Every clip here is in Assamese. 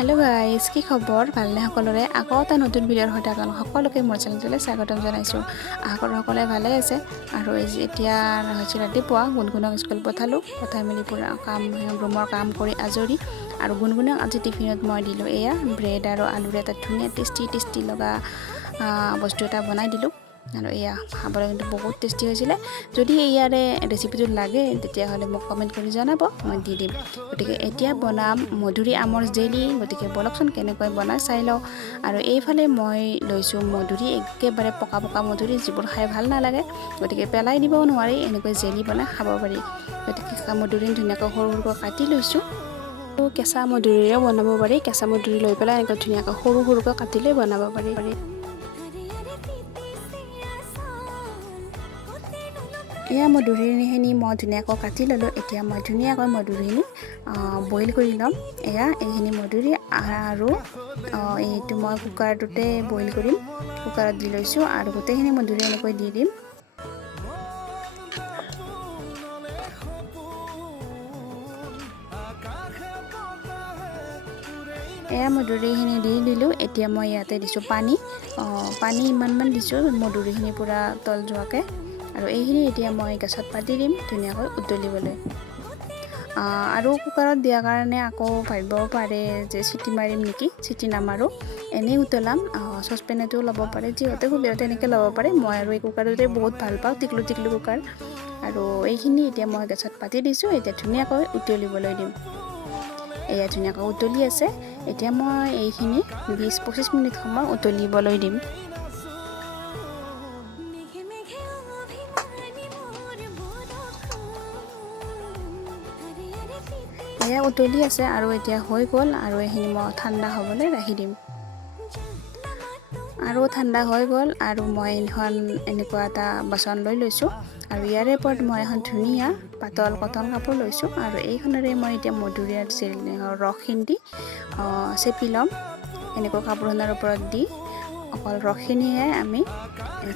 हेलो गाइस কি খবৰ ভালনে সকলোৰে আকৌ এটা নতুন ভিডিঅ'ৰ সৈতে আপোনালোক সকলোকে মোৰ চেনেললৈ স্বাগতম জনাইছোঁ আশা কৰোঁ সকলোৱে ভালে আছে আৰু এতিয়া হৈছে ৰাতিপুৱা গুণগুণক স্কুল পঠাই মেলি পুৰা কাম ৰুমৰ কাম কৰি আজৰি আৰু গুণগুণক আজি টিফিনত মই দিলোঁ এয়া ব্ৰেড আৰু আলুৰে এটা ধুনীয়া টেষ্টি লগা বস্তু এটা বনাই দিলোঁ আৰু এয়া খাবলৈ কিন্তু বহুত টেষ্টি হৈছিলে যদি ইয়াৰে ৰেচিপিটো লাগে তেতিয়াহ'লে মোক কমেণ্ট কৰি জনাব মই দি দিম গতিকে এতিয়া বনাম মধুৰি আমৰ জেলি গতিকে বলকচোন কেনেকৈ বনাই চাই লওঁ আৰু এইফালে মই লৈছোঁ মধুৰি একেবাৰে পকা মধুৰি যিবোৰ খাই ভাল নালাগে গতিকে পেলাই দিবও নোৱাৰি এনেকৈ জেলি বনাই খাব পাৰি গতিকে মধুৰি ধুনীয়াকৈ সৰুকৈ কাটি লৈছোঁ কেঁচা মধুৰিৰে বনাব পাৰি কেঁচা মধুৰি লৈ পেলাই এনেকৈ ধুনীয়াকৈ সৰুকৈ কাটিলে বনাব পাৰি এয়া মধুৰিখিনি মই ধুনীয়াকৈ কাটি ল'লোঁ এতিয়া মই ধুনীয়াকৈ মধুৰিখিনি বইল কৰি ল'ম এয়া এইখিনি মধুৰি আৰু এইটো মই কুকাৰটোতে বইল কৰিম কুকাৰত দি লৈছোঁ আৰু গোটেইখিনি মধুৰি এনেকৈ দি দিম এয়া মধুৰিখিনি দি দিলোঁ এতিয়া মই ইয়াতে দিছোঁ পানী ইমানমান দিছোঁ মধুৰিখিনি পূৰা তল যোৱাকৈ আৰু এইখিনি এতিয়া মই গেছত পাতি দিম ধুনীয়াকৈ উতলিবলৈ আৰু কুকাৰত দিয়াৰ কাৰণে আকৌ ভাবিব পাৰে যে চিটি মাৰিম নেকি চিটি নামাৰোঁ এনেই উতলাম চচপেনতো ল'ব পাৰে যিহেতু সুবিধা এনেকৈ ল'ব পাৰে মই আৰু এই কুকাৰতে বহুত ভাল পাওঁ টিকলু কুকাৰ আৰু এইখিনি এতিয়া মই গেছত পাতি দিছোঁ এতিয়া ধুনীয়াকৈ উতলিবলৈ দিম এয়া ধুনীয়াকৈ উতলি আছে এতিয়া মই এইখিনি 20-25 মিনিট সময় উতলিবলৈ দিম এয়া উতলি আছে আৰু এতিয়া হৈ গ'ল আৰু এইখিনি মই ঠাণ্ডা হ'বলৈ ৰাখি দিম আৰু ঠাণ্ডা হৈ গ'ল আৰু মই এখন এনেকুৱা এটা বাচন লৈ লৈছোঁ আৰু ইয়াৰে ওপৰত মই এখন ধুনীয়া পাতল কটন কাপোৰ লৈছোঁ আৰু এইখনেৰে মই এতিয়া মধুৰি ৰসখিনি দি চেপি ল'ম এনেকুৱা কাপোৰখনৰ ওপৰত দি অকল ৰসখিনিহে আমি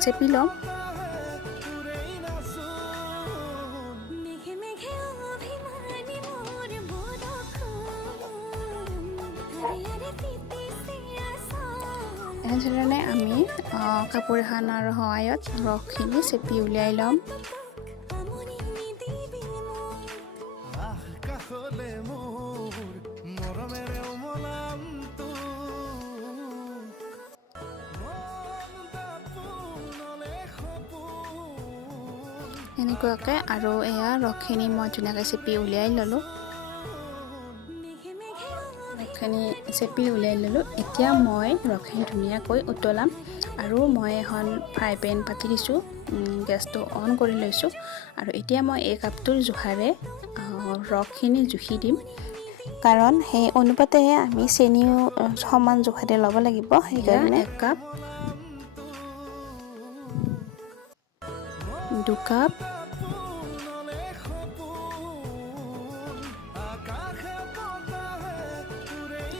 চেপি ল'ম এনেধৰণে আমি কাপোৰ এখনৰ সহায়ত ৰসখিনি চেপি উলিয়াই ল'ম এনেকুৱাকৈ আৰু এয়া ৰসখিনি মই ধুনীয়াকৈ চেপি উলিয়াই ল'লোঁ এতিয়া মই ৰসখিনি ধুনীয়াকৈ উতলাম আৰু মই এখন ফ্ৰাই পেন পাতি দিছোঁ গেছটো অন কৰি লৈছোঁ আৰু এতিয়া মই এই কাপটোৰ জোখাৰে ৰসখিনি জুখি দিম কাৰণ সেই অনুপাতেহে আমি চেনিও সমান জোখাতে ল'ব লাগিব সেইকাৰণে 1 কাপ 2 কাপ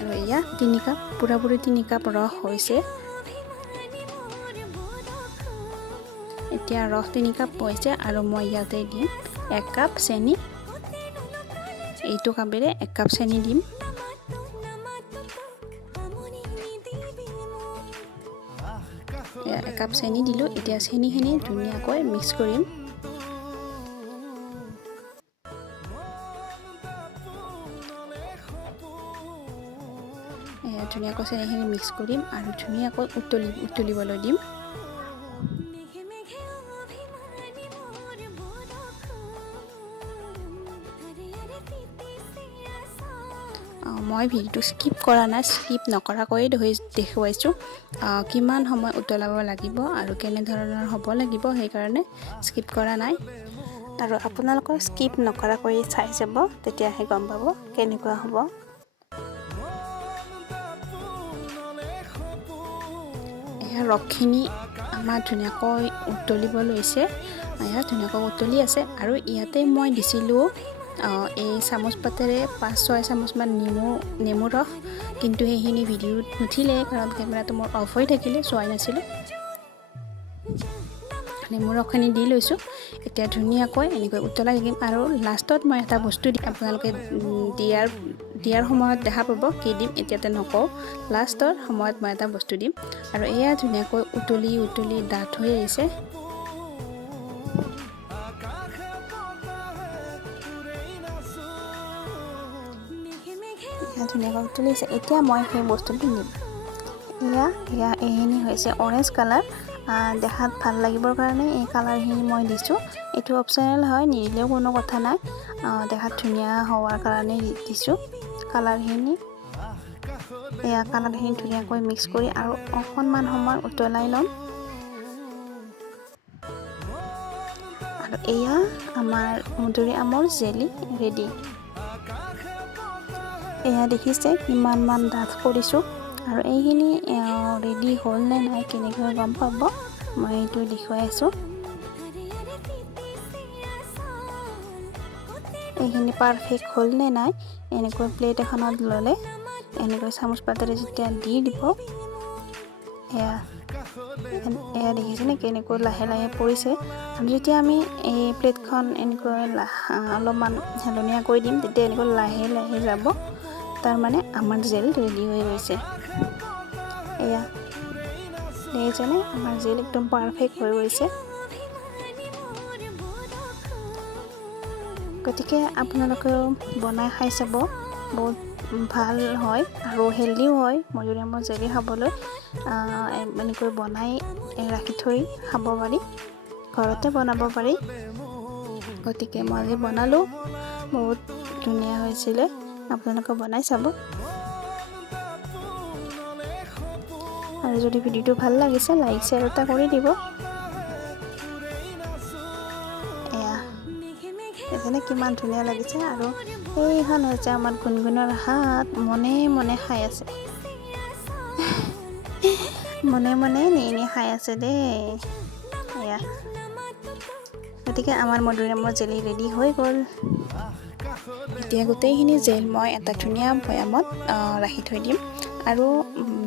আৰু এয়া 3 কাপ পুৰাপুৰি 3 কাপ ৰস হৈছে এতিয়া ৰস 3 কাপ হৈছে আৰু মই ইয়াতে দিম 1 কাপ চেনি এইটো কাপেৰে 1 কাপ চেনি দিম এক কাপ চেনি দিলোঁ এতিয়া চেনিখিনি ধুনীয়াকৈ মিক্স কৰিম ধুনীয়াকৈ চেনিখিনি মিক্স কৰিম আৰু ধুনীয়াকৈ উতলিবলৈ দিম মই ভিডিঅ'টো স্কিপ কৰা নাই স্কিপ নকৰাকৈ দেখুৱাইছোঁ কিমান সময় উতলাব লাগিব আৰু কেনেধৰণৰ হ'ব লাগিব সেইকাৰণে স্কিপ কৰা নাই আৰু আপোনালোকৰ স্কিপ নকৰাকৈ চাই যাব তেতিয়াহে গম পাব কেনেকুৱা হ'ব এয়া ৰসখিনি আমাৰ ধুনীয়াকৈ উতলিব লৈছে এয়া ধুনীয়াকৈ উতলি আছে আৰু ইয়াতে মই দিছিলোঁ এই চামুচ পাতেৰে 5-6 চামুচমান নেমু ৰস কিন্তু সেইখিনি ভিডিঅ'ত নুঠিলে কাৰণ কেমেৰাটো মোৰ অফ হৈ থাকিলে চোৱাই নাছিলোঁ নেমু ৰসখিনি দি লৈছোঁ এতিয়া ধুনীয়াকৈ এনেকৈ উতলাই দিম আৰু লাষ্টত মই এটা বস্তু দিম আপোনালোকে দিয়াৰ সময়ত দেখা পাব কি দিম, এতিয়াতে নকওঁ, লাষ্টৰ সময়ত মই এটা বস্তু দিম। আৰু এয়া ধুনীয়াকৈ উতলি উতলি ডাঠ হৈ আহিছে। ধুনীয়াকৈ উতলিছে। এতিয়া মই সেই বস্তুটো দিম। এইখিনি হৈছে অৰেঞ্জ কালাৰ। দেখাত ভাল লাগিবৰ কাৰণে এই কালাৰখিনি মই দিছোঁ। এইটো অপশ্যনেল হয়, নিদিলেও কোনো কথা নাই। দেখাত ধুনীয়া হোৱাৰ কাৰণে দিছোঁ কালাৰখিনি। কালাৰখিনি ধুনীয়াকৈ মিক্স কৰি আৰু অকণমান সময় উতলাই ল'ম। আৰু এয়া আমাৰ মধুৰিআমৰ জেলি ৰেডি। এয়া দেখিছে কিমানমান ডাঠ কৰিছোঁ। আৰু এইখিনি ৰেডি হ'ল নে নাই কেনেকৈ গম পাব, মই এইটো দেখুৱাই আছোঁ। এইখিনি পাৰফেক্ট হ'ল নে নাই, এনেকৈ প্লেট এখনত ল'লে এনেকৈ চামুচ পাতেৰে যেতিয়া দি দিব, এয়া দেখিছেনে কেনেকৈ লাহে লাহে পৰিছে। আৰু যেতিয়া আমি এই প্লেটখন এনেকৈ অলপমান হেলনীয়া কৰি দিম, তেতিয়া এনেকৈ লাহে লাহে যাব। তাৰমানে আমাৰ জেল ৰেডি হৈ গৈছে। এয়া দেখিছেনে আমাৰ জেল একদম পাৰফেক্ট হৈ গৈছে। গতিকে আপোনালোকেও বনাই খাই চাব, বহুত ভাল হয় আৰু হেল্ডিও হয়। মধুৰিআমৰ জেলি খাবলৈ এনেকৈ বনাই ৰাখি থৈ খাব পাৰি, ঘৰতে বনাব পাৰি। গতিকে মই আজি বনালোঁ, বহুত ধুনীয়া হৈছিলে। আপোনালোকে বনাই চাব। আৰু যদি ভিডিঅ'টো ভাল লাগিছে লাইক শ্বেয়াৰ এটা কৰি দিব। এনে কিমান ধুনীয়া লাগিছে। আৰু এইখন হৈছে আমাৰ গুণগুণৰ হাত, মনে মনে খাই আছে। মনে মনে নি খাই আছে দেই। গতিকে আমাৰ মধুৰিআমৰ জেলি ৰেডি হৈ গ'ল। এতিয়া গোটেইখিনি জেল মই এটা ধুনীয়া বৈয়ামত ৰাখি থৈ দিম। আৰু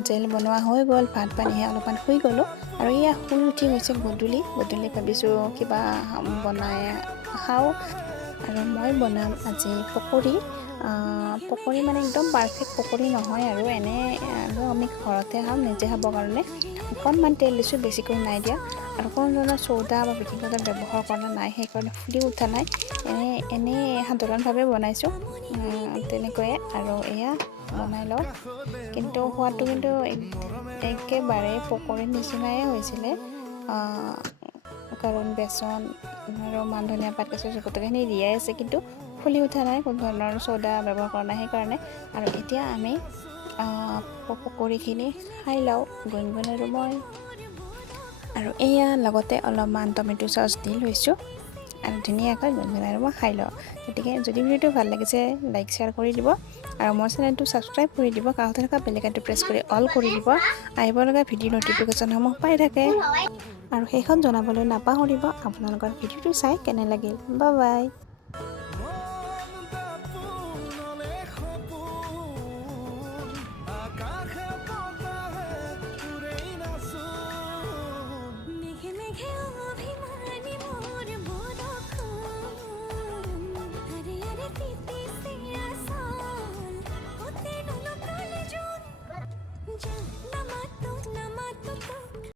জেল বনোৱা হৈ গ'ল, ভাত পানীহে অলপমান শুই গ'লোঁ। আৰু এয়া শুই উঠি হৈছে গধূলি ভাবিছোঁ কিবা বনাই খাওঁ। আৰু মই বনাম আজি পকৰি মানে একদম পাৰফেক্ট পকৰি নহয় আৰু আমি ঘৰতে খাম, নিজে খাবৰ কাৰণে অকণমান তেল দিছোঁ, বেছিকৈ নাই দিয়া। আৰু কোনো ধৰণৰ চৌদা বা বেকিং পাউডাৰ ব্যৱহাৰ কৰা নাই, সেইকাৰণে ফুলি উঠা নাই। এনেই সাধাৰণভাৱে বনাইছোঁ তেনেকৈয়ে। আৰু এয়া বনাই লওঁ, কিন্তু সোৱাদটো কিন্তু একেবাৰে পকৰীৰ নিচিনাই হৈছিলে। কাৰণ বেচন আৰু মান ধনিয়া পাত, কেঁচা গোটেইখিনি দিয়াই আছে, কিন্তু ফুলি উঠা নাই, কোনো ধৰণৰ চৌদা ব্যৱহাৰ কৰা নাই সেইকাৰণে। আৰু এতিয়া আমি পকৰীখিনি খাই লওঁ, গুণগুণ আৰু মই। আৰু এয়া লগতে অলপমান টমেটো চচ দি লৈছোঁ আৰু ধুনীয়াকৈ গুণগুণ আৰু মই খাই লওঁ। গতিকে যদি ভিডিঅ'টো ভাল লাগিছে লাইক শ্বেয়াৰ কৰি দিব, আৰু মোৰ চেনেলটো ছাবস্ক্ৰাইব কৰি দিব, কাষতে থকা বেল আইকনটো প্ৰেছ কৰি অল কৰি দিব, আহিব লগা ভিডিঅ' ন'টিফিকেশ্যনসমূহ পাই থাকে। আৰু সেইখন জনাবলৈ নাপাহৰিব আপোনালোকৰ ভিডিঅ'টো চাই কেনে লাগিল। Bye bye.